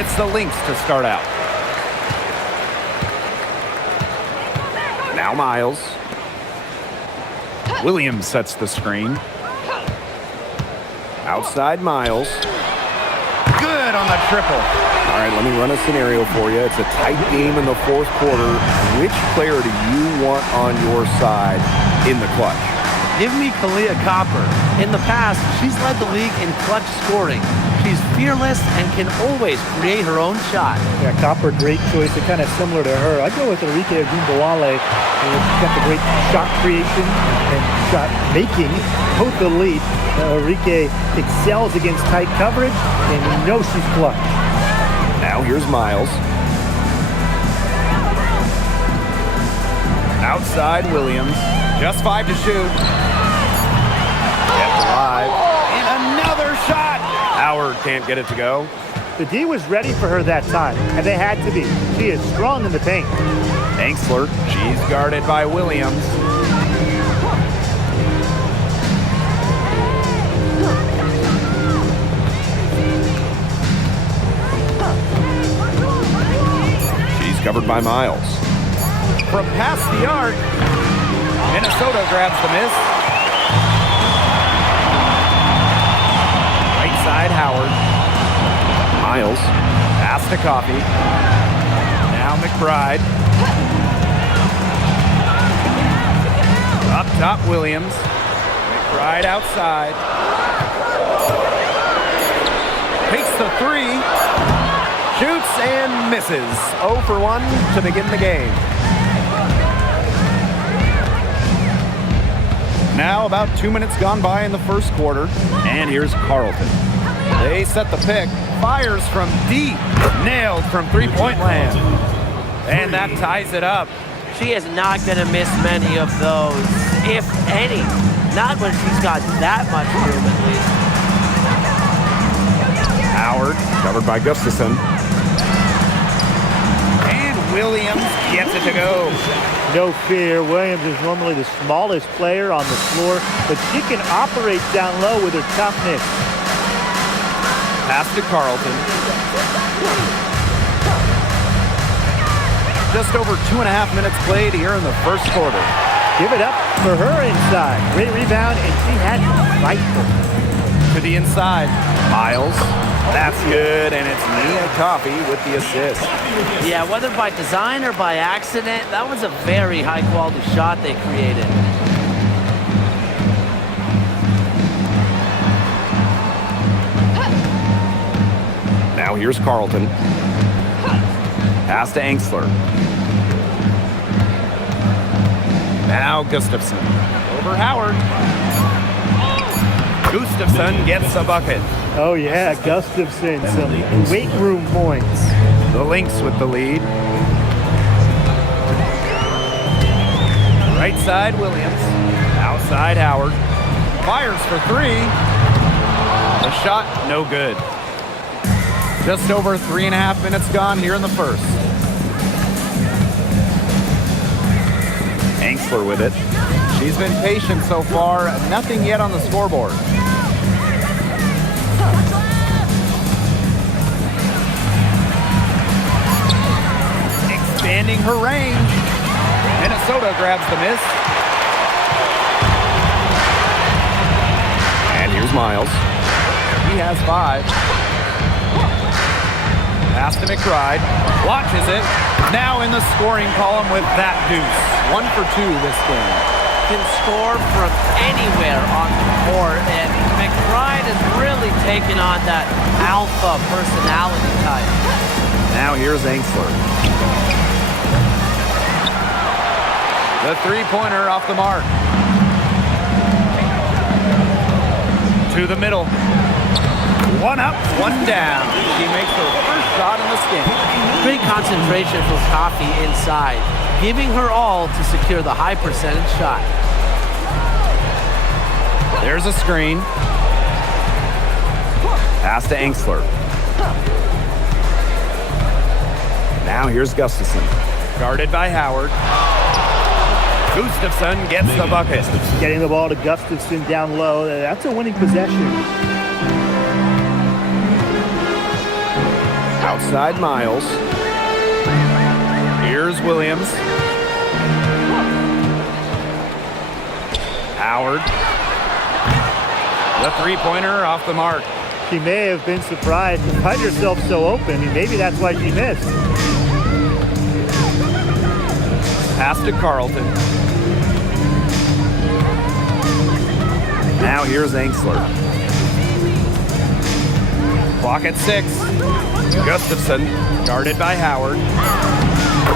it's the Lynx to start out. Now Miles. Williams sets the screen. Outside Miles. Good on the triple. All right, let me run a scenario for you. It's a tight game in the fourth quarter. Which player do you want on your side in the clutch? Give me Kalia Copper. In the past, she's led the league in clutch scoring. She's fearless and can always create her own shot. Yeah, Copper, great choice. They're kind of similar to her. I'd go with Enrique Agumbawale. She's got the great shot creation and shot making, both elite. Enrique excels against tight coverage, and we know she's clutch. Now here's Miles. Outside Williams. Just 5 to shoot. Kept alive. And another shot. Howard can't get it to go. The D was ready for her that time, and they had to be. She is strong in the paint. Angsler. She's guarded by Williams. She's covered by Miles. From past the arc, Minnesota grabs the miss. Right side, Howard. Miles. Pass to Coffey. Now McBride. Up top, Williams. McBride outside. Takes the three. Shoots and misses. 0 for 1 to begin the game. Now about 2 minutes gone by in the first quarter. And here's Carlton. They set the pick. Fires from deep. Nailed from three-point land. And that ties it up. She is not going to miss many of those, if any. Not when she's got that much room, at least. Howard. Covered by Gustafson. And Williams gets it to go. No fear, Williams is normally the smallest player on the floor, but she can operate down low with her toughness. Pass to Carlton. Just over 2.5 minutes played here in the first quarter. Give it up for her inside. Great rebound, and she had to fight for it. To the inside. Miles. That's good, and it's Nia Coffey with the assist. Yeah, whether by design or by accident, that was a very high-quality shot they created. Now here's Carlton. Pass to Angsler. Now Gustafson. Over Howard. Gustafson gets a bucket. Oh yeah, Gustafson, some weight room points. The Lynx with the lead. Right side, Williams. Outside, Howard. Fires for three. The shot, no good. Just over 3.5 minutes gone here in the first. Angsler with it. She's been patient so far. Nothing yet on the scoreboard. Expanding her range. Minnesota grabs the miss. And here's Miles. He has 5. Pass to McBride. Watches it. Now in the scoring column with that deuce. 1 for 2 this game. Can score from anywhere on the court, and McBride has really taken on that alpha personality type. Now here's Angsler. The three-pointer off the mark. To the middle. 1 up, 1 down. She makes her first shot in this game. Great concentration from Coffey inside, giving her all to secure the high percentage shot. There's a screen. Pass to Angsler. Now here's Gustafson. Guarded by Howard. Gustafson gets the bucket. Getting the ball to Gustafson down low, that's a winning possession. Outside Miles. Here's Williams. Howard. The three-pointer off the mark. She may have been surprised to find herself so open, and maybe that's why she missed. Pass to Carlton. Now here's Angsler. Clock at 6. Gustafson, guarded by Howard.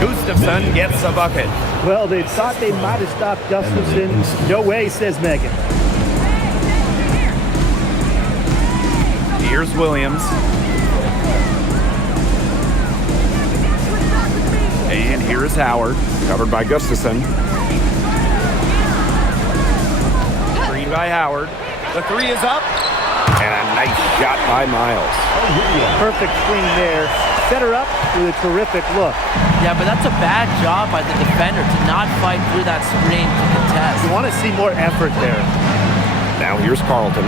Gustafson gets a bucket. Well, they thought they might have stopped Gustafson. No way, says Megan. Here's Williams. And here's Howard. Covered by Gustafson. Screen by Howard. The three is up. And a nice shot by Miles. Perfect screen there. Set her up with a terrific look. Yeah, but that's a bad job by the defender to not fight through that screen to contest. You want to see more effort there. Now here's Carlton.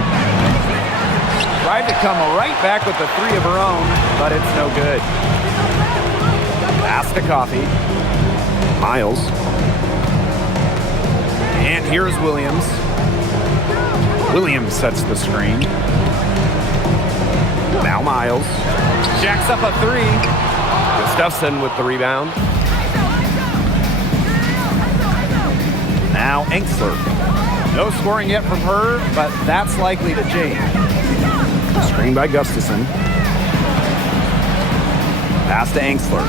Tried to come right back with the three of her own, but it's no good. Pass to Coffee. Miles. And here's Williams. Williams sets the screen. Now Miles. Jacks up a three. Gustafson with the rebound. Now Angsler. No scoring yet from her, but that's likely to change. Screen by Gustafson. Pass to Angsler.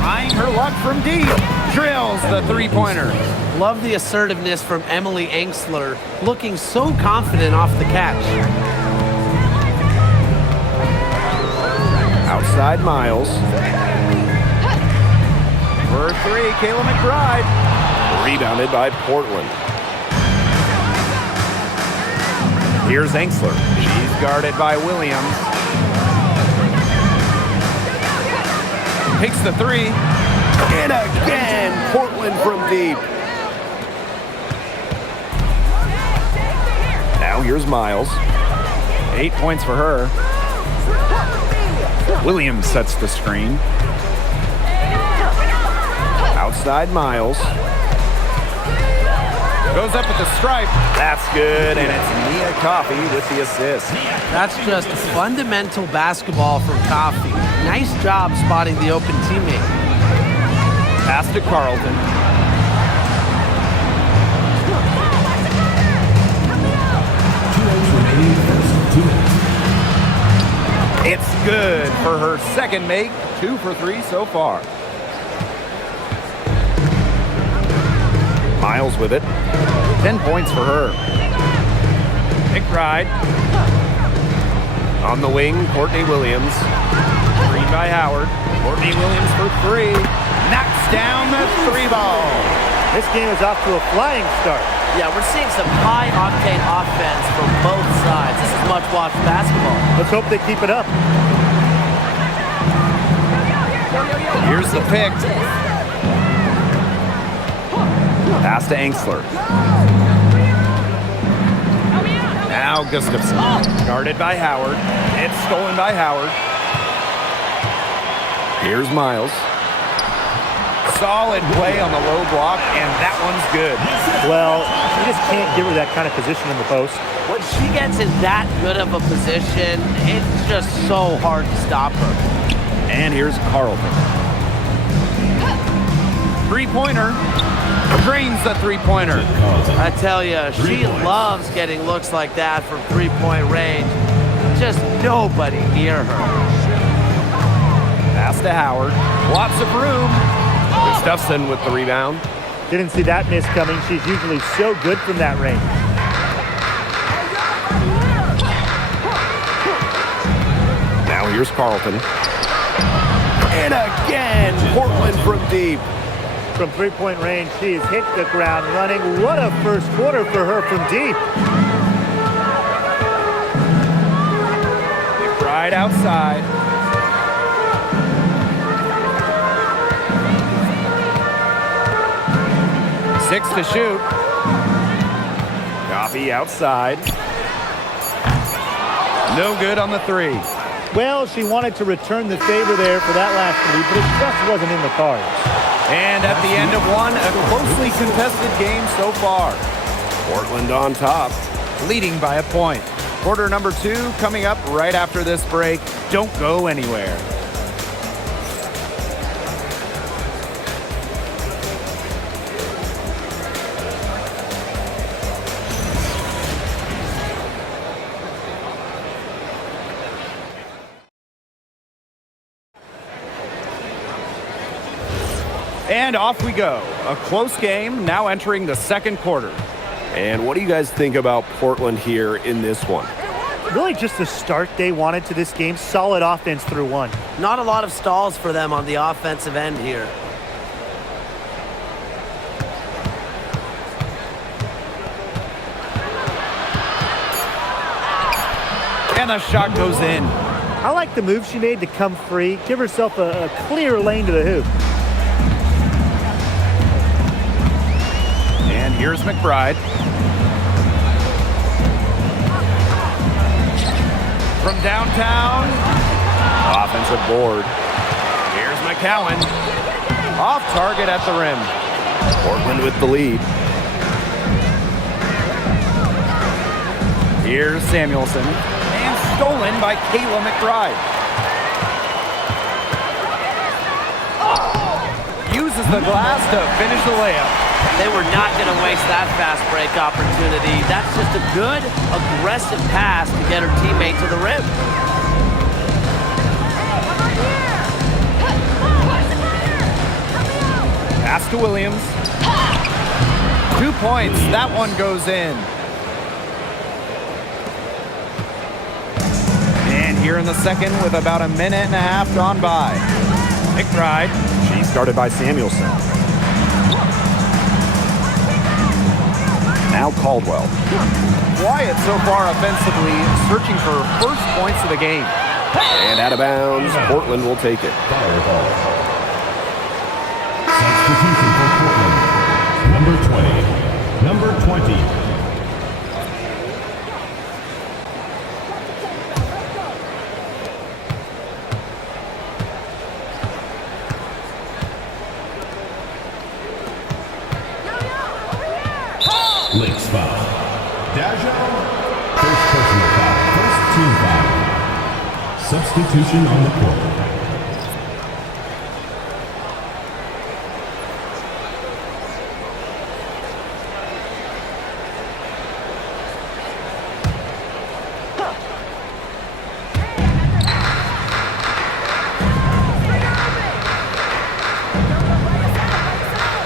Trying her luck from deep. Drills the three-pointer. Love the assertiveness from Emily Angsler, looking so confident off the catch. Outside Miles. For three, Kayla McBride. Rebounded by Portland. Here's Angsler. She's guarded by Williams. Takes the three. And again, Portland from deep. Now here's Miles. 8 points for her. Williams sets the screen. Outside Miles. Goes up at the stripe. That's good, and it's Nia Coffee with the assist. That's just fundamental basketball from Coffee. Nice job spotting the open teammate. Pass to Carlton. It's good for her second make. 2 for 3 so far. Miles with it. 10 points for her. McBride. On the wing, Courtney Williams. Screen by Howard. Courtney Williams for 3. Knocks down the 3 ball. This game is off to a flying start. Yeah, we're seeing some high-octane offense from both sides. This is much-watched basketball. Let's hope they keep it up. Here's the pick. Pass to Angsler. Now Gustafson. Guarded by Howard. It's stolen by Howard. Here's Miles. Solid play on the low block, and that one's good. Well, you just can't give her that kind of position in the post. When she gets in that good of a position, it's just so hard to stop her. And here's Carlton. Three-pointer. Drains the three-pointer. I tell you, she loves getting looks like that from three-point range. Just nobody near her. Pass to Howard. Lots of room. Gustafson with the rebound. Didn't see that miss coming. She's usually so good from that range. Now here's Carlton. And again, Portland from deep. From three-point range, she has hit the ground running. What a first quarter for her from deep. Right outside. Six to shoot. Coffee outside. No good on the three. Well, she wanted to return the favor there for that last lead, but it just wasn't in the cards. And at the end of one, a closely contested game so far. Portland on top. Leading by a point. Quarter number 2 coming up right after this break. Don't go anywhere. And off we go. A close game now entering the second quarter. And what do you guys think about Portland here in this one? Really just the start they wanted to this game. Solid offense through one. Not a lot of stalls for them on the offensive end here. And the shot goes in. I like the move she made to come free, give herself a clear lane to the hoop. And here's McBride. From downtown. Offensive board. Here's McCowan. Off target at the rim. Portland with the lead. Here's Samuelson. And stolen by Kayla McBride. Uses the glass to finish the layup. They were not going to waste that fast break opportunity. That's just a good, aggressive pass to get her teammate to the rim. Pass to Williams. 2 points. That one goes in. And here in the second with about a minute and a half gone by. McBride. She started by Samuelson. Now Caldwell. Quiet so far offensively, searching for first points of the game. And out of bounds, Portland will take it. Substitution for Portland. Number 20. Lynx foul. Daja. First personal foul. First team foul. Substitution on the court.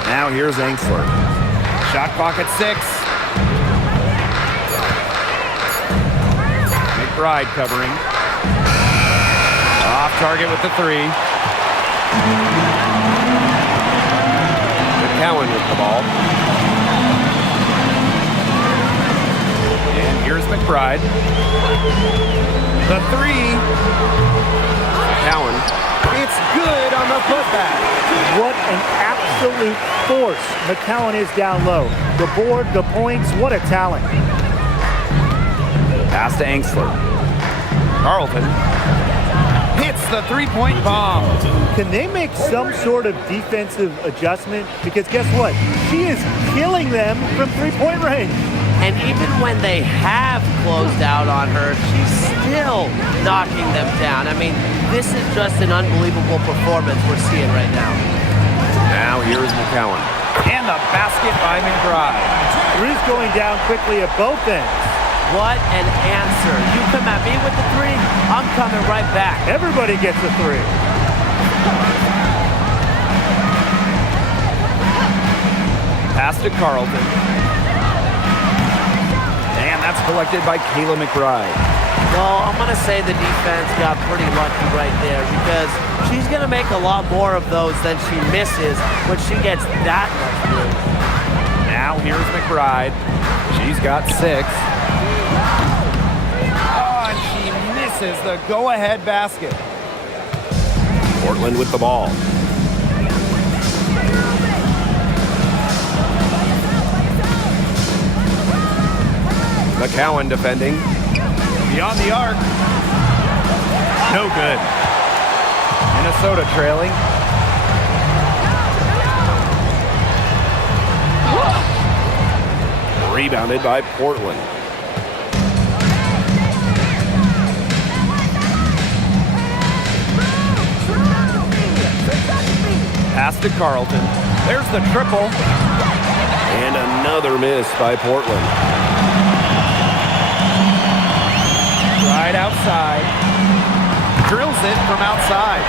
Now here's Angsler. Shot clock at 6. McBride covering. Off target with the 3. McCowan with the ball. And here's McBride. The 3. McCowan. It's good on the putback. What an absolute force McCowan is down low. The board, the points, what a talent. Pass to Angsler. Carlton hits the three-point bomb. Can they make some sort of defensive adjustment? Because guess what? She is killing them from three-point range. And even when they have closed out on her, she's still knocking them down. I mean, this is just an unbelievable performance we're seeing right now. Now here is McCowan. And the basket by McBride. Three's going down quickly at both ends. What an answer. You come at me with the 3, I'm coming right back. Everybody gets a 3. Pass to Carlton. And that's collected by Kayla McBride. Well, I'm going to say the defense got pretty lucky right there because she's going to make a lot more of those than she misses when she gets that much room. Now here's McBride. She's got 6. Oh, and she misses the go-ahead basket. Portland with the ball. McCowan defending. Beyond the arc. No good. Minnesota trailing. Rebounded by Portland. Pass to Carlton. There's the triple. And another miss by Portland. Right outside. Drills it from outside.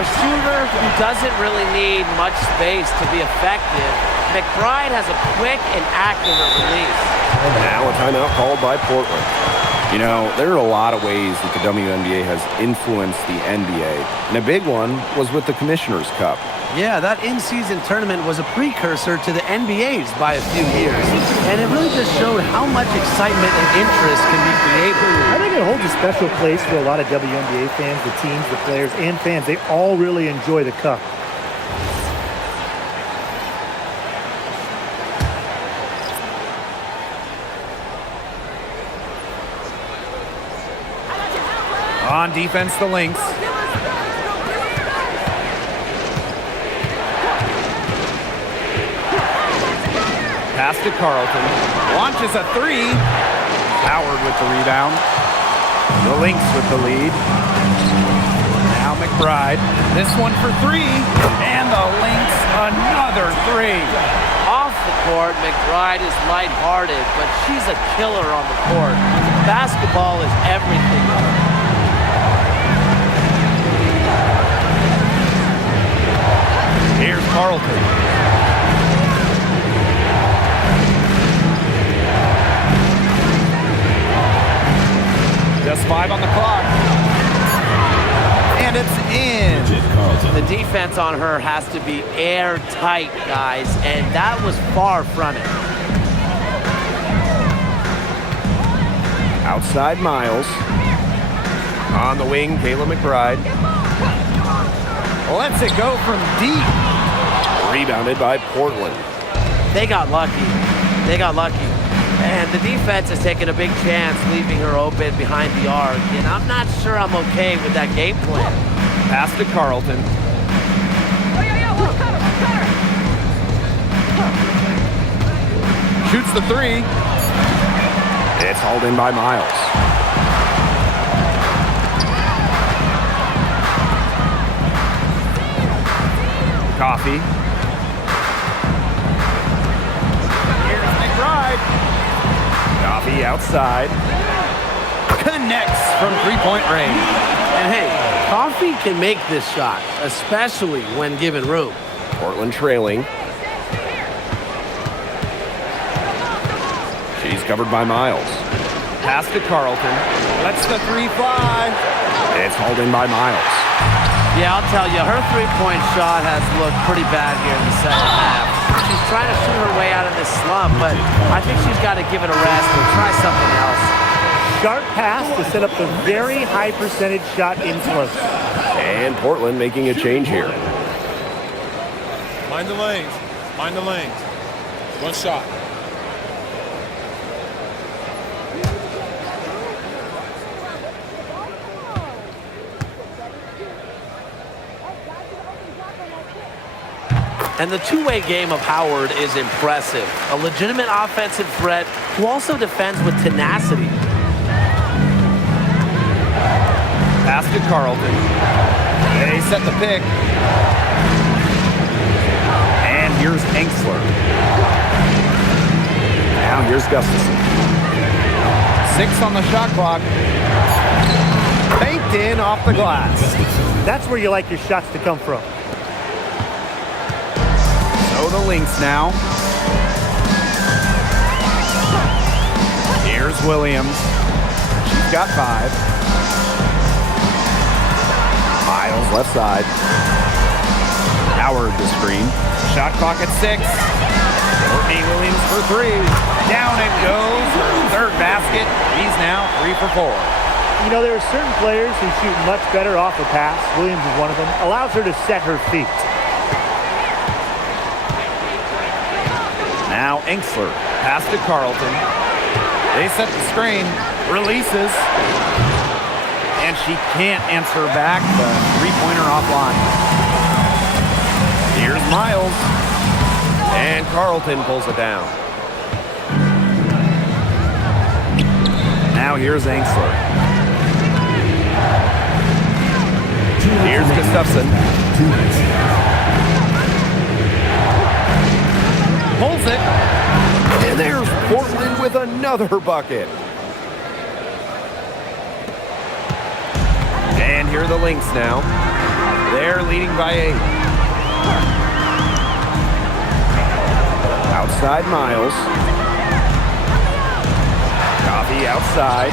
A shooter who doesn't really need much space to be effective. McBride has a quick and accurate release. Now a timeout called by Portland. You know, there are a lot of ways that the WNBA has influenced the NBA. And a big one was with the Commissioner's Cup. Yeah, that in-season tournament was a precursor to the NBA's by a few years. And it really just showed how much excitement and interest can be created. I think it holds a special place for a lot of WNBA fans, the teams, the players, and fans. They all really enjoy the cup. On defense, the Lynx. Pass to Carlton. Launches a three. Howard with the rebound. The Lynx with the lead. Now McBride. This one for three. And the Lynx another three. Off the court, McBride is lighthearted, but she's a killer on the court. Basketball is everything to her. Here's Carlton. Just 5 on the clock. And it's in. The defense on her has to be airtight, guys, and that was far from it. Outside Miles. On the wing, Kayla McBride. Lets it go from deep. Rebounded by Portland. They got lucky. They got lucky. And the defense has taken a big chance leaving her open behind the arc. And I'm not sure I'm okay with that game plan. Pass to Carlton. Shoots the three. It's hauled in by Miles. Coffee. Here's McBride. Coffee outside. Connects from three-point range. And hey, Coffee can make this shot, especially when given room. Portland trailing. She's covered by Miles. Pass to Carlton. Lets the three fly. It's hauled in by Miles. Yeah, I'll tell you, her three-point shot has looked pretty bad here in the second half. She's trying to shoot her way out of this slump, but I think she's got to give it a rest and try something else. Sharp pass to set up the very high percentage shot in close. And Portland making a change here. Mind the lanes. Mind the lanes. One shot. And the two-way game of Howard is impressive. A legitimate offensive threat who also defends with tenacity. Pass to Carlton. They set the pick. And here's Engsler. Now here's Gustafson. 6 on the shot clock. Banked in off the glass. That's where you like your shots to come from. So the Lynx now. Here's Williams. She's got 5. Miles left side. Howard the screen. Shot clock at 6. Courtney Williams for 3. Down it goes. Her third basket. He's now 3 for 4. You know, there are certain players who shoot much better off a pass. Williams is one of them. Allows her to set her feet. Now Engsler. Pass to Carlton. They set the screen. Releases. And she can't answer back the three-pointer offline. Here's Miles. And Carlton pulls it down. Now here's Angsler. Here's Gustafson. Pulls it. And there's Portland with another bucket. And here are the Lynx now. They're leading by 8. Outside Miles. Coffee outside.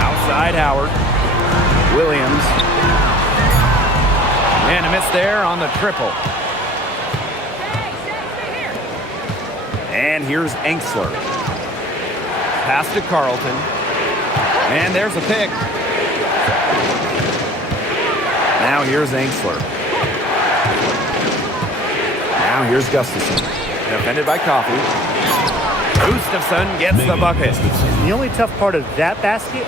Outside Howard. Williams. And a miss there on the triple. And here's Angsler. Pass to Carlton. And there's a pick. Now here's Angsler. Now here's Gustafson. Defended by Coffey. Gustafson gets the bucket. The only tough part of that basket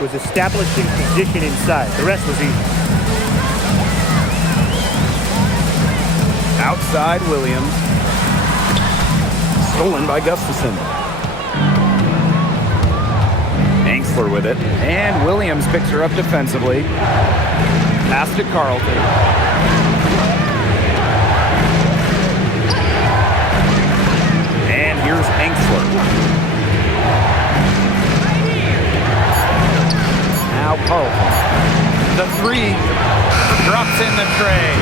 was establishing position inside. The rest was easy. Outside Williams. Stolen by Gustafson. Angsler with it. And Williams picks her up defensively. Pass to Carlton. And here's Angsler. Now Carlton. The three drops in the tray.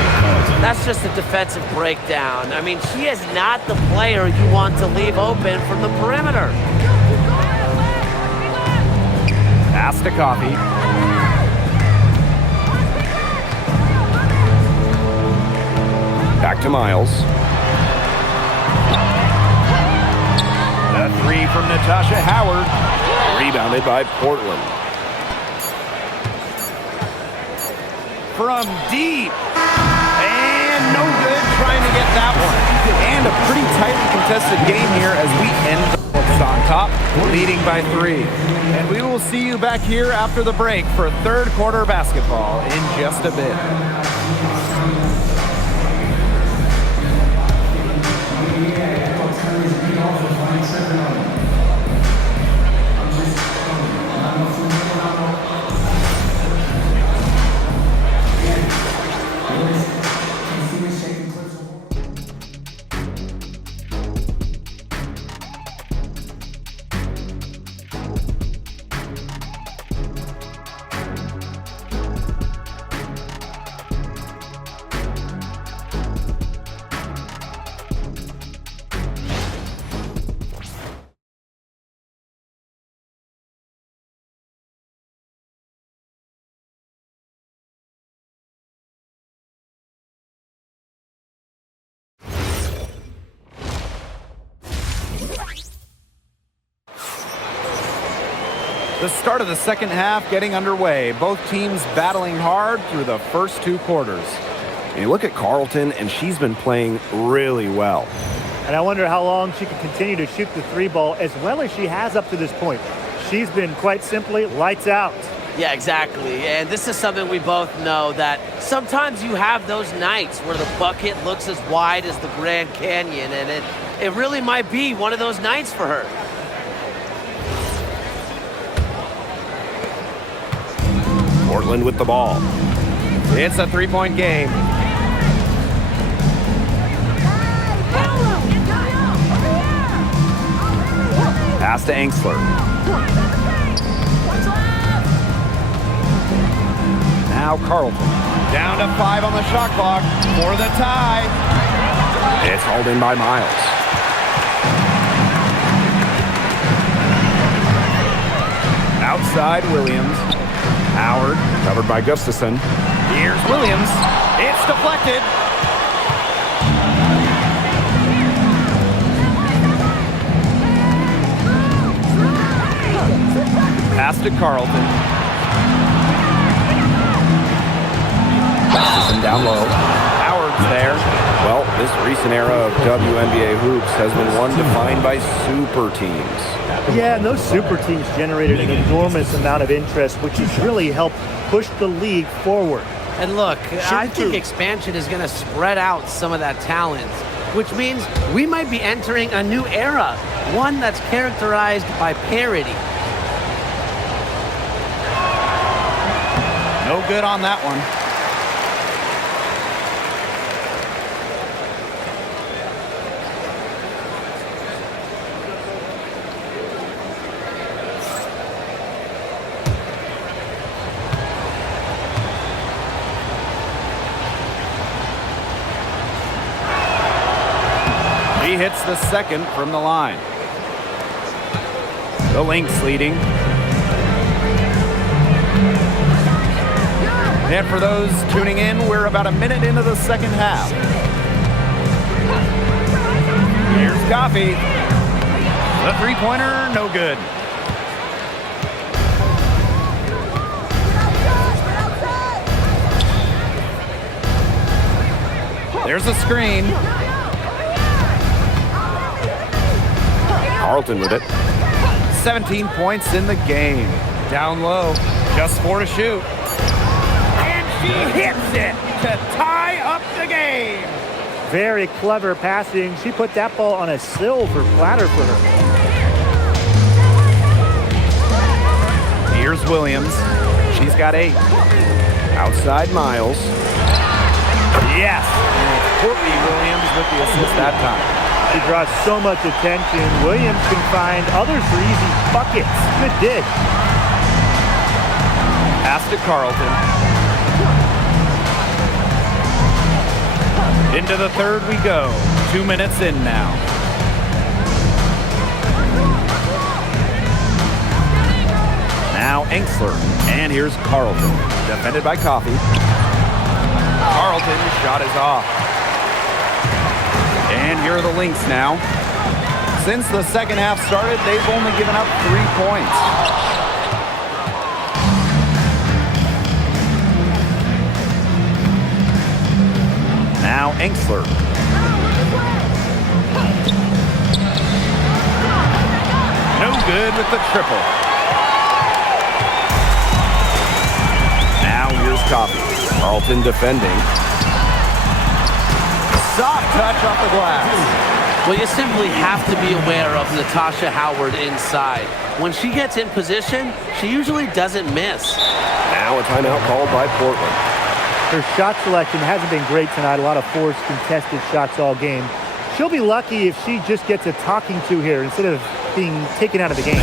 That's just a defensive breakdown. I mean, she is not the player you want to leave open from the perimeter. Pass to Coffey. Back to Miles. The three from Natasha Howard. Rebounded by Portland. From deep. And no good trying to get that one. And a pretty tightly contested game here as we end the on top, leading by 3. And we will see you back here after the break for third quarter basketball in just a bit. The start of the second half getting underway. Both teams battling hard through the first 2 quarters. And you look at Carlton, and she's been playing really well. And I wonder how long she can continue to shoot the 3 ball as well as she has up to this point. She's been quite simply lights out. Yeah, exactly. And this is something we both know, that sometimes you have those nights where the bucket looks as wide as the Grand Canyon, and it really might be one of those nights for her. Portland with the ball. It's a 3-point game. Pass to Angsler. Now Carlton. Down to 5 on the shot clock for the tie. It's hauled in by Miles. Outside Williams. Howard. Covered by Gustafson. Here's Williams. It's deflected. Pass to Carlton. Gustafson down low. Howard's there. Well, This recent era of WNBA hoops has been one defined by super teams. Yeah, and those super teams generated an enormous amount of interest, which has really helped push the league forward. And look, I think expansion is going to spread out some of that talent, which means we might be entering a new era, one that's characterized by parity. No good on that one. He hits the second from the line. The Lynx leading. And for those tuning in, we're about a minute into the second half. Here's Coffee. The three-pointer, no good. There's a screen. Carlton with it. 17 points in the game. Down low, just 4 to shoot. And she hits it to tie up the game. Very clever passing. She put that ball on a silver platter for her. Here's Williams. She's got 8. Outside Miles. Yes. And it's Courtney Williams with the assist that time. She draws so much attention. Williams can find others for easy buckets. Good dig. Pass to Carlton. Into the third we go. 2 minutes in now. Now Enxler. And here's Carlton. Defended by Coffee. Carlton's shot is off. And here are the Lynx now. Since the second half started, they've only given up 3 points. Now Enxler. No good with the triple. Now here's Coffee. Carlton defending. Soft touch off the glass. Well, you simply have to be aware of Natasha Howard inside. When she gets in position, she usually doesn't miss. Now a timeout called by Portland. Her shot selection hasn't been great tonight. A lot of forced contested shots all game. She'll be lucky if she just gets a talking to here instead of being taken out of the game.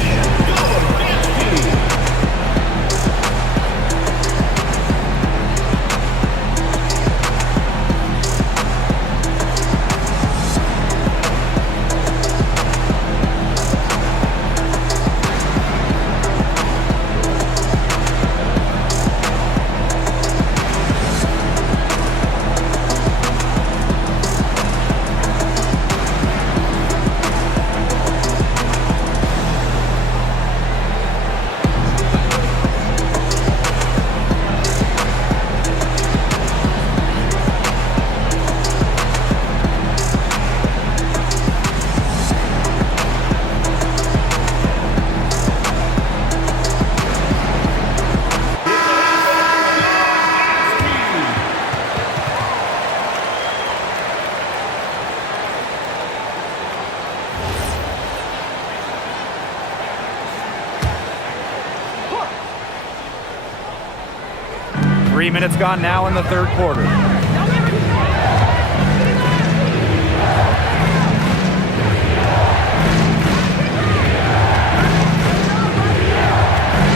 Three minutes gone now in the third quarter.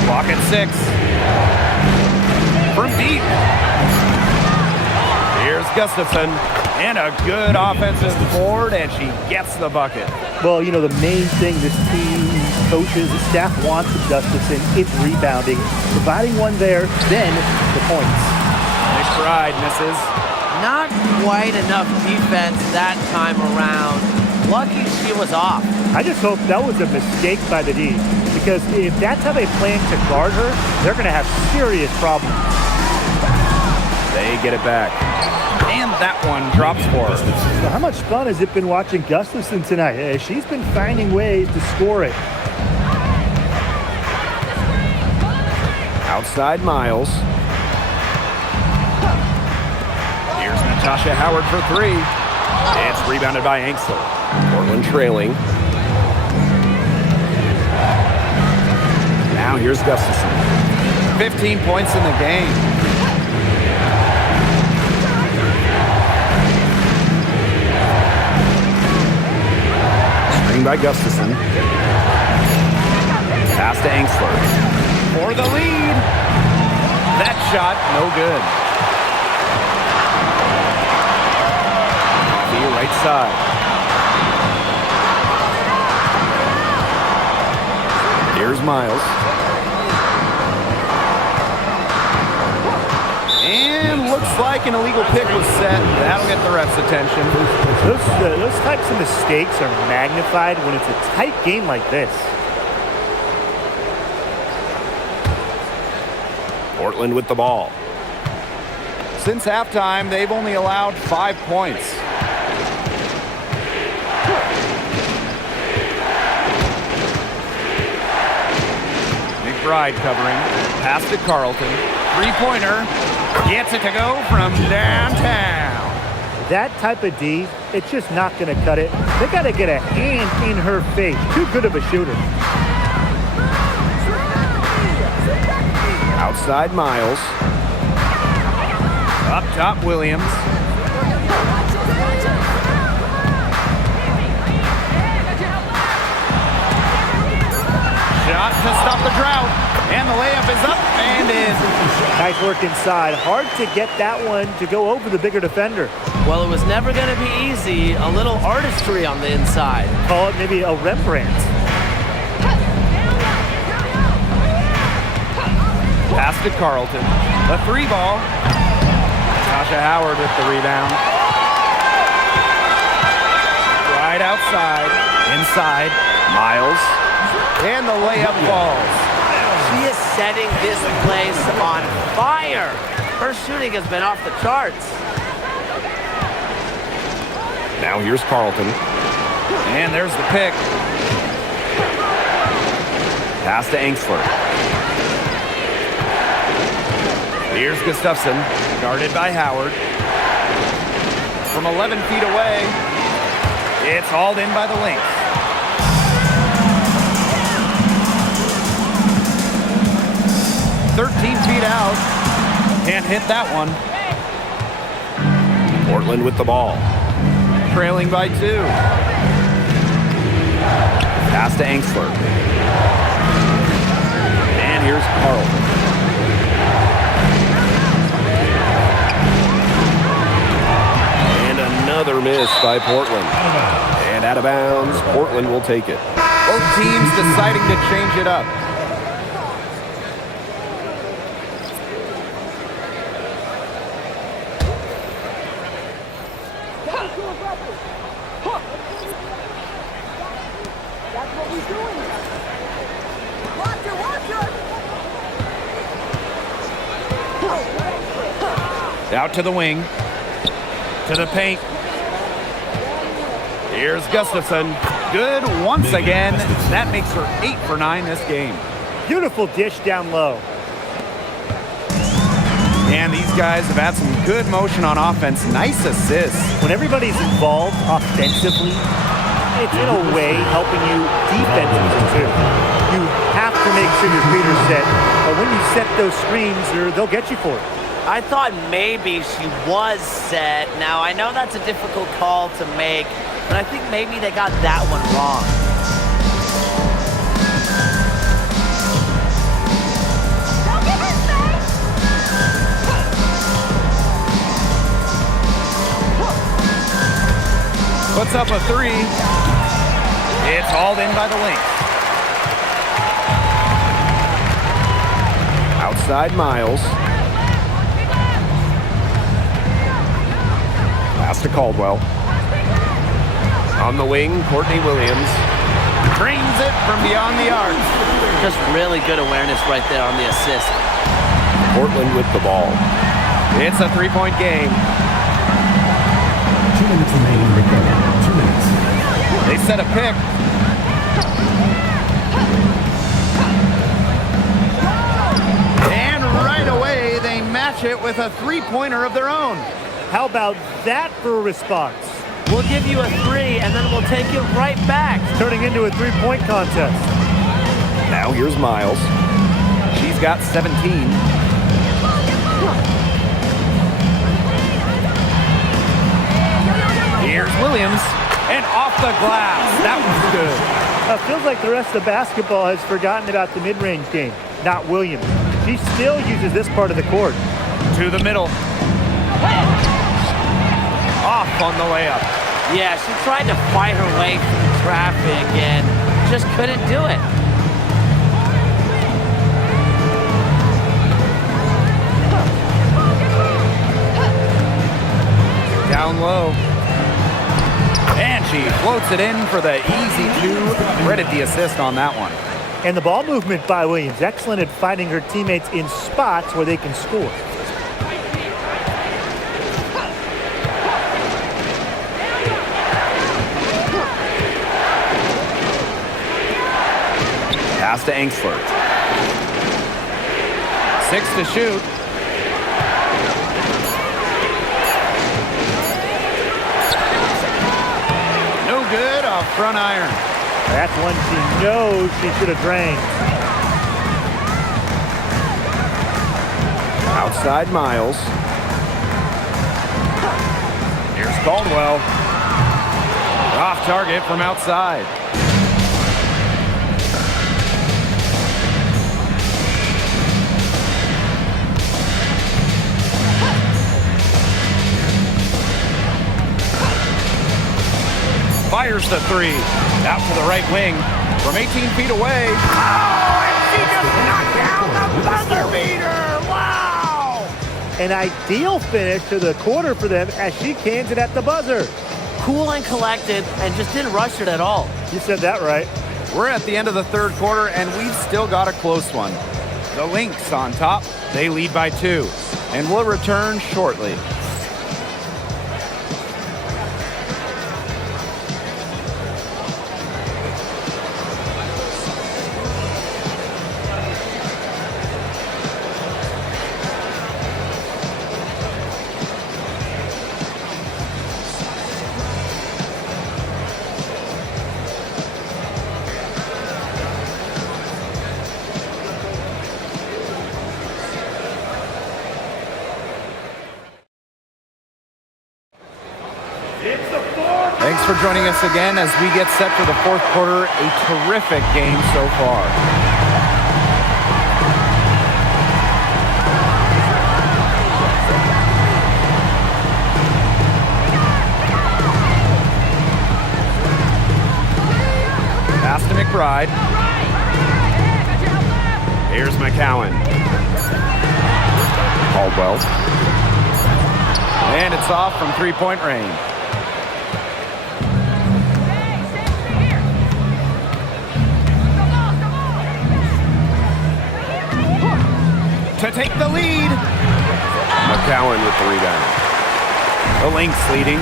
Clock at 6. From deep. Here's Gustafson. And a good offensive board, and she gets the bucket. Well, you know, the main thing this team, coaches, the staff wants of Gustafson is rebounding. Providing one there, then the points. McBride misses. Not quite enough defense that time around. Lucky she was off. I just hope that was a mistake by the D, because if that's how they plan to guard her, they're going to have serious problems. They get it back. And that one drops for her. So how much fun has it been watching Gustafson tonight? She's been finding ways to score it. Outside Miles. Here's Natasha Howard for three. It's rebounded by Angstler. Portland trailing. Now here's Gustafson. 15 points in the game. Screen by Gustafson. Pass to Angstler. For the lead. That shot, no good. Coffee right side. Here's Miles. And looks like an illegal pick was set. That'll get the ref's attention. Those types of mistakes are magnified when it's a tight game like this. Portland with the ball. Since halftime, they've only allowed 5 points. McBride covering. Pass to Carlton. Three-pointer. Gets it to go from downtown. That type of D, it's just not going to cut it. They got to get a hand in her face. Too good of a shooter. Outside Miles. Up top, Williams. Shot to stop the drought. And the layup is up and in. Nice work inside. Hard to get that one to go over the bigger defender. Well, it was never going to be easy. A little artistry on the inside. Call it maybe a Rembrandt. Pass to Carlton. The three ball. Natasha Howard with the rebound. Right outside. Inside. Miles. And the layup falls. She is setting this place on fire. Her shooting has been off the charts. Now here's Carlton. And there's the pick. Pass to Angstler. Here's Gustafson, guarded by Howard. From 11 feet away, it's hauled in by the Lynx. "13 feet out. Can't hit that one. Portland with the ball. Trailing by 2. Pass to Angstler. And here's Carlton. And another miss by Portland. And out of bounds, Portland will take it. Both teams deciding to change it up. Out to the wing. To the paint. Here's Gustafson. Good once again. That makes her 8 for 9 this game. Beautiful dish down low. And these guys have had some good motion on offense. Nice assists. When everybody's involved offensively, it's in a way helping you defensively too. You have to make sure your feet are set, but when you set those screens, they'll get you for it. I thought maybe she was set. Now, I know that's a difficult call to make, but I think maybe they got that one wrong. Puts up a 3. It's hauled in by the Lynx. Outside Miles. Pass to Caldwell. On the wing, Courtney Williams. Drains it from beyond the arc. Just really good awareness right there on the assist. Portland with the ball. It's a 3-point game. 2 minutes remaining in the quarter. 2 minutes. They set a pick. And right away, they match it with a three-pointer of their own. How about that for a response? We'll give you a 3, and then we'll take it right back. Turning into a three-point contest. Now here's Miles. She's got 17. Here's Williams. And off the glass. That was good. Feels like the rest of basketball has forgotten about the mid-range game, not Williams. She still uses this part of the court. To the middle. Off on the layup. Yeah, she tried to fight her way through traffic and just couldn't do it. Down low. And she floats it in for the easy 2. Credit the assist on that one. And the ball movement by Williams. Excellent at finding her teammates in spots where they can score. Pass to Angsler. 6 to shoot. No good, a front iron. That's one she knows she should have drained. Outside Miles. Here's Caldwell. Off target from outside. Fires the 3. Out to the right wing. From 18 feet away. Oh, and she just knocked down the buzzer beater. Wow! An ideal finish to the quarter for them as she cans it at the buzzer. Cool and collected and just didn't rush it at all. You said that right. We're at the end of the third quarter, and we've still got a close one. The Lynx on top. They lead by 2. And we'll return shortly. Thanks for joining us again as we get set for the fourth quarter. A terrific game so far. Pass to McBride. Here's McCowan. Caldwell. And it's off from three-point range. To take the lead. McCowan with the rebound. The Lynx leading.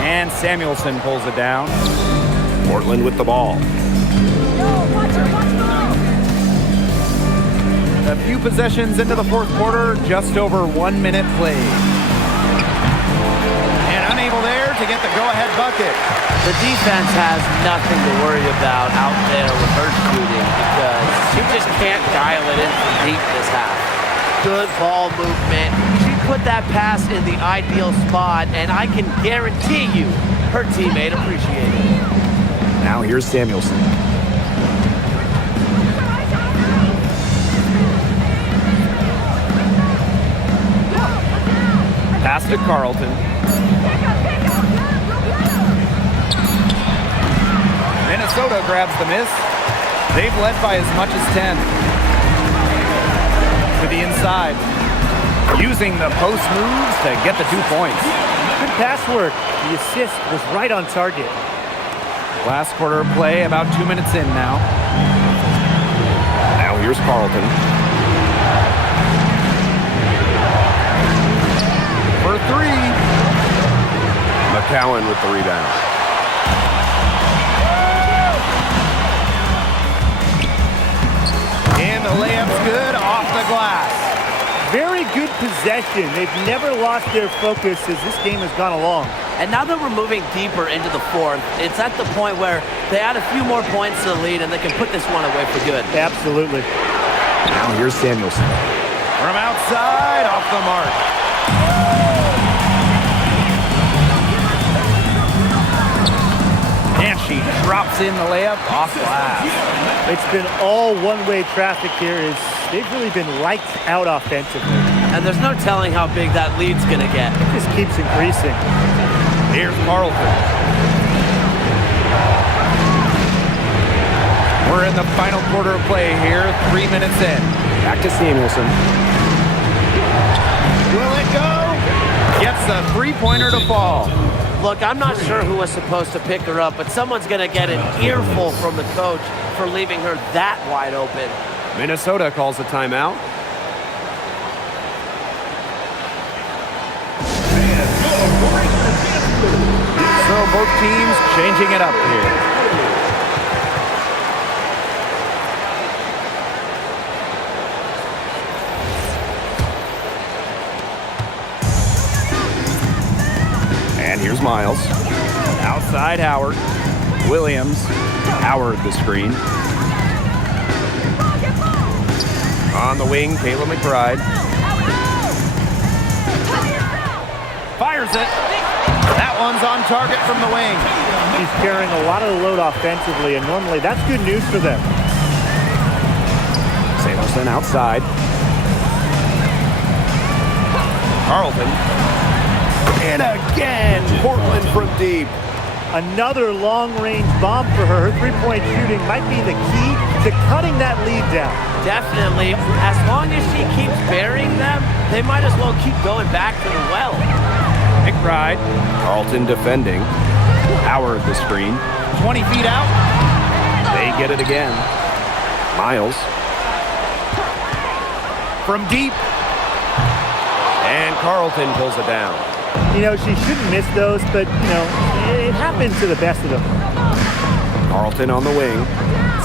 And Samuelson pulls it down. Portland with the ball. A few possessions into the fourth quarter, just over 1 minute played. And unable there to get the go-ahead bucket. The defense has nothing to worry about out there with her shooting because she just can't dial it in from deep this half. Good ball movement. She put that pass in the ideal spot, and I can guarantee you her teammate appreciated it. Now here's Samuelson. Pass to Carlton. Minnesota grabs the miss. They've led by as much as 10. To the inside. Using the post moves to get the 2 points. Good pass work. The assist was right on target. Last quarter of play, about 2 minutes in now. Now here's Carlton. For three. McCowan with the rebound. And the layup's good off the glass. Very good possession. They've never lost their focus as this game has gone along. And now that we're moving deeper into the fourth, it's at the point where they add a few more points to the lead and they can put this one away for good. Absolutely. Now here's Samuelson. From outside, off the mark. And she drops in the layup off glass. It's been all one-way traffic here. They've really been lights out offensively. And there's no telling how big that lead's going to get. It just keeps increasing. Here's Carlton. We're in the final quarter of play here, 3 minutes in. Back to Samuelson. Will it go? Gets the three-pointer to fall. Look, I'm not sure who was supposed to pick her up, but someone's going to get an earful from the coach for leaving her that wide open. Minnesota calls a timeout. So both teams changing it up here. And here's Miles. Outside Howard. Williams. Howard the screen. On the wing, Kayla McBride. Fires it. That one's on target from the wing. He's carrying a lot of the load offensively, and normally that's good news for them. Samuelson outside. Carlton. And again, Portland from deep. Another long-range bomb for her. Her three-point shooting might be the key to cutting that lead down. Definitely. As long as she keeps burying them, they might as well keep going back to the well. McBride. Carlton defending. Howard the screen. 20 feet out. They get it again. Miles. From deep. And Carlton pulls it down. You know, she shouldn't miss those, but, you know, it happens to the best of them. Carlton on the wing.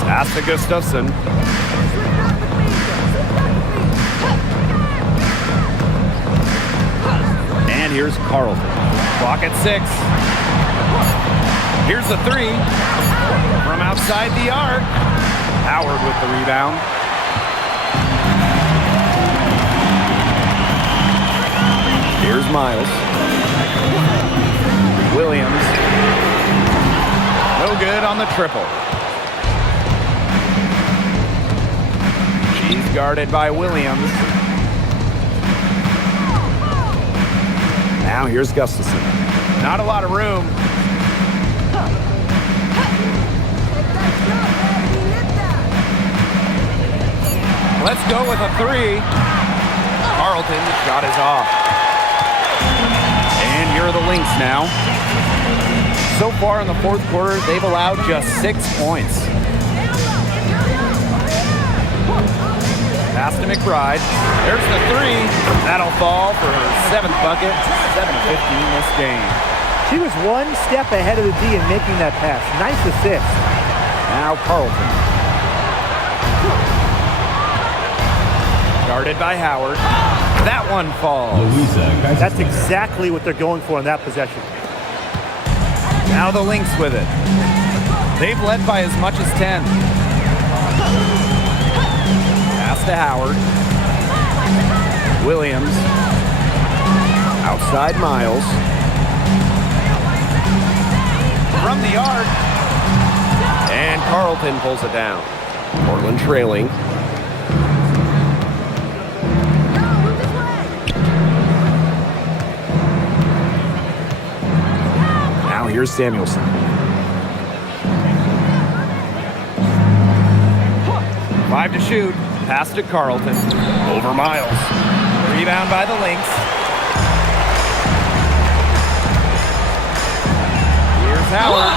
Pass to Gustafson. And here's Carlton. Clock at 6. Here's the three. From outside the arc. Howard with the rebound. Here's Miles. Williams. No good on the triple. She's guarded by Williams. Now here's Gustafson. Not a lot of room. Let's go with a three. Carlton's shot is off. And here are the Lynx now. So far in the fourth quarter, they've allowed just 6 points. Pass to McBride. There's the three. That'll fall for her 7th bucket. 7-15 this game. She was one step ahead of the D in making that pass. Nice assist. Now Carlton. Guarded by Howard. That one falls. That's exactly what they're going for in that possession. Now the Lynx with it. They've led by as much as 10. Pass to Howard. Williams. Outside Miles. From the arc. And Carlton pulls it down. Portland trailing. Now here's Samuelson. Five to shoot. Pass to Carlton. Over Miles. Rebound by the Lynx. Here's Howard.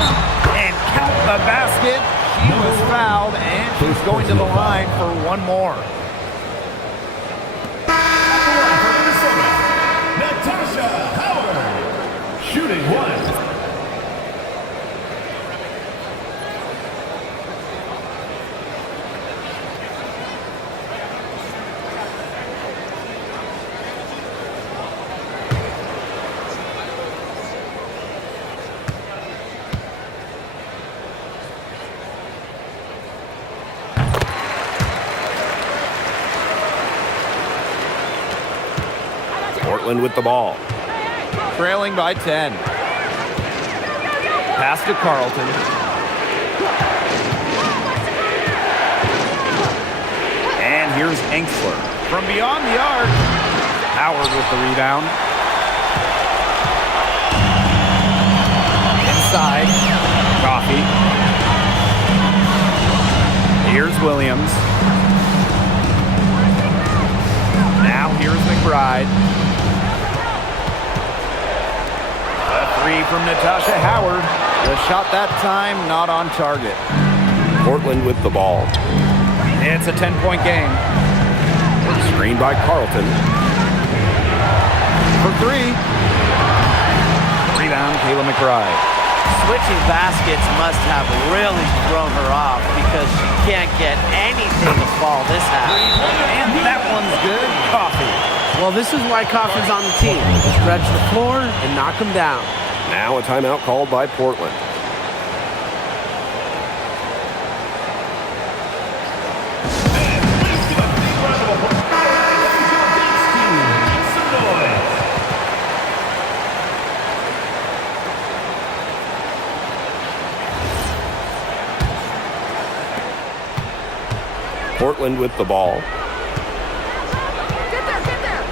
And count the basket. She was fouled, and she's going to the line for one more. Natasha Howard, shooting one. Portland with the ball. Trailing by 10. Pass to Carlton. And here's Enksler. From beyond the arc, Howard with the rebound. Inside, Coffey. Here's Williams. Now here's McBride. A three from Natasha Howard. The shot that time not on target. Portland with the ball. It's a 10-point game. Screen by Carlton. For three. Rebound, Kayla McBride. Switching baskets must have really thrown her off because she can't get anything to fall this half. And that one's good. Coffey. Well, this is why Coffey's on the team. Stretch the floor and knock them down. Now a timeout called by Portland. Portland with the ball. Get there.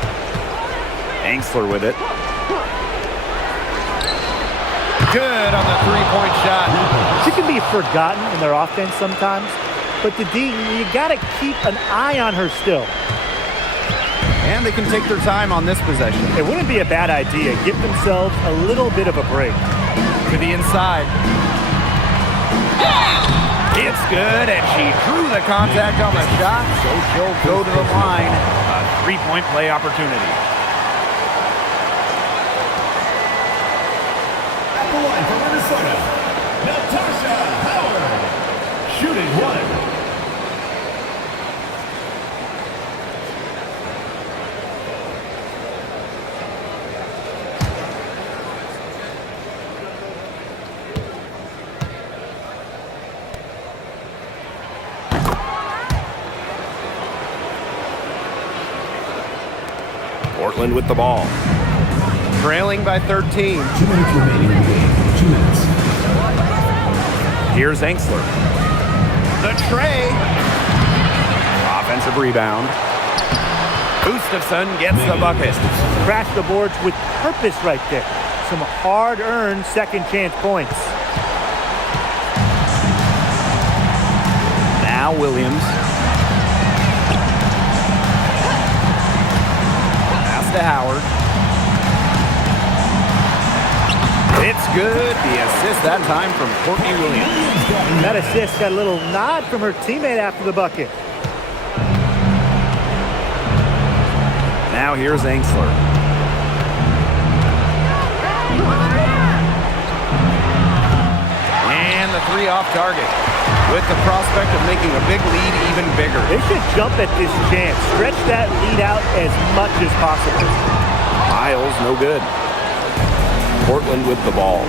Enksler with it. Good on the three-point shot. She can be forgotten in their offense sometimes, but the D, you got to keep an eye on her still. And they can take their time on this possession. It wouldn't be a bad idea. Give themselves a little bit of a break. To the inside. It's good, and she drew the contact on the shot, so she'll go to the line. A three-point play opportunity. At the line for Minnesota, Natasha Howard, shooting one. Portland with the ball. Trailing by 13. 2 minutes remaining in the game. 2 minutes. Here's Enksler. The tray. Offensive rebound. Gustafson gets the bucket. Crash the boards with purpose right there. Some hard-earned second-chance points. Now Williams. Pass to Howard. It's good. The assist that time from Courtney Williams. That assist got a little nod from her teammate after the bucket. Now here's Enksler. And the three off target, with the prospect of making a big lead even bigger. They should jump at this chance. Stretch that lead out as much as possible. Miles, no good. Portland with the ball.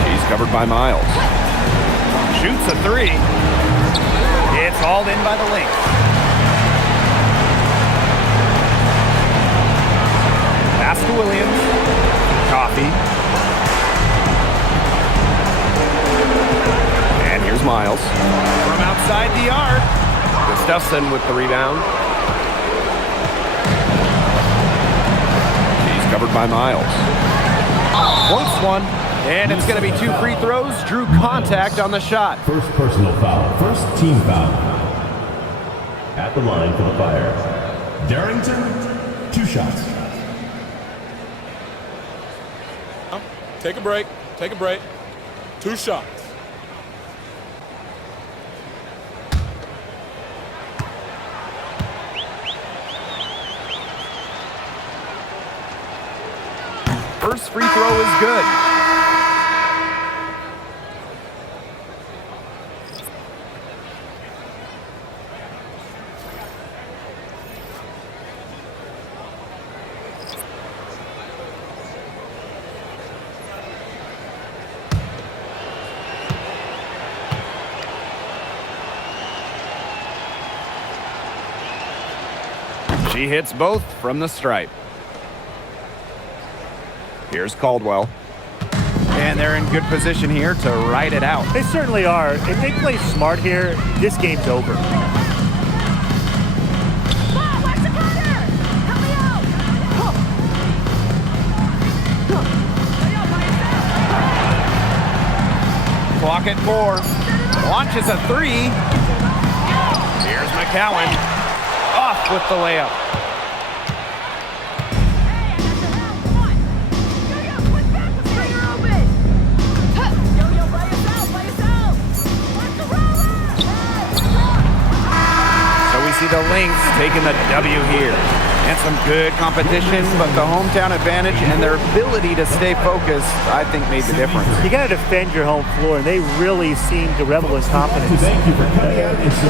She's covered by Miles. Shoots a three. It's hauled in by the Lynx. Pass to Williams. Coffey. And here's Miles. From outside the arc. Gustafson with the rebound. She's covered by Miles. Points one. And it's going to be two free throws. Drew contact on the shot. First personal foul. First team foul. At the line for the Fire. Darrington, 2 shots. Take a break. Take a break. 2 shots. First free throw is good. She hits both from the stripe. Here's Caldwell. And they're in good position here to ride it out. They certainly are. If they play smart here, this game's over. Clock at 4. Launches a 3. Here's McCowan. Off with the layup. See the Lynx taking the W here. And some good competition, but the hometown advantage and their ability to stay focused, I think, made the difference. You got to defend your home floor, and they really seem to revel in confidence.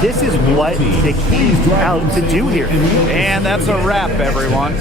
This is what they came out to do here. And that's a wrap, everyone.